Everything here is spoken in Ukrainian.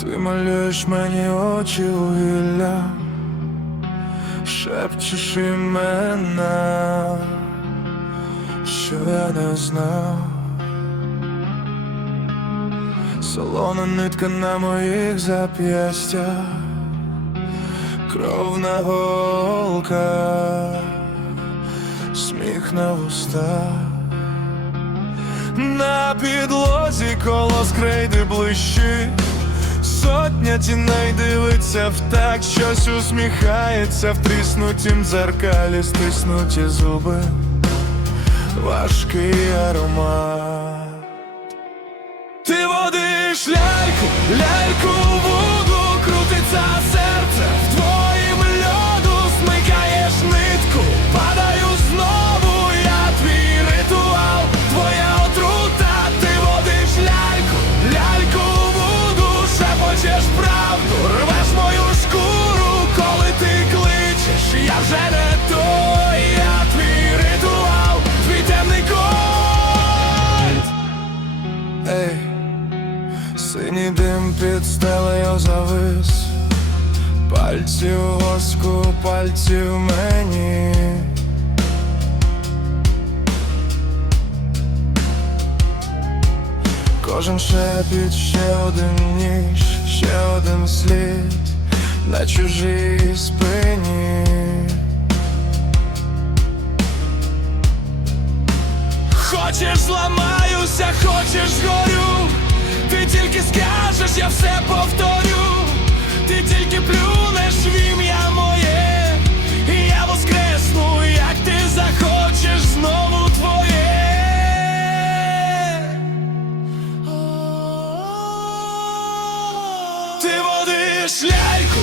Ти малюєш мені очі у гілля, шепчеш імена, що я не знав. Солона нитка на моїх зап'ястях, кровна голка, сміх на вустах. На підлозі коло скрейди блищить Сотня тіней дивиться в так, щось усміхається в тріснутім дзеркалі, стиснуті зуби, важкий аромат. Ти водиш ляльку, ляльку вже не той, я твій ритуал, твій темний кольт. Ей Синій дим під стелею завис Пальці у мені Кожен шепіт, ще один ніж, ще один слід на чужій спині Хочеш зламаюся, хочеш горю, ти тільки скажеш, я все повторю, ти тільки плюнеш в ім'я моє, і я воскресну, як ти захочеш знову твоє. Ти водиш ляльку,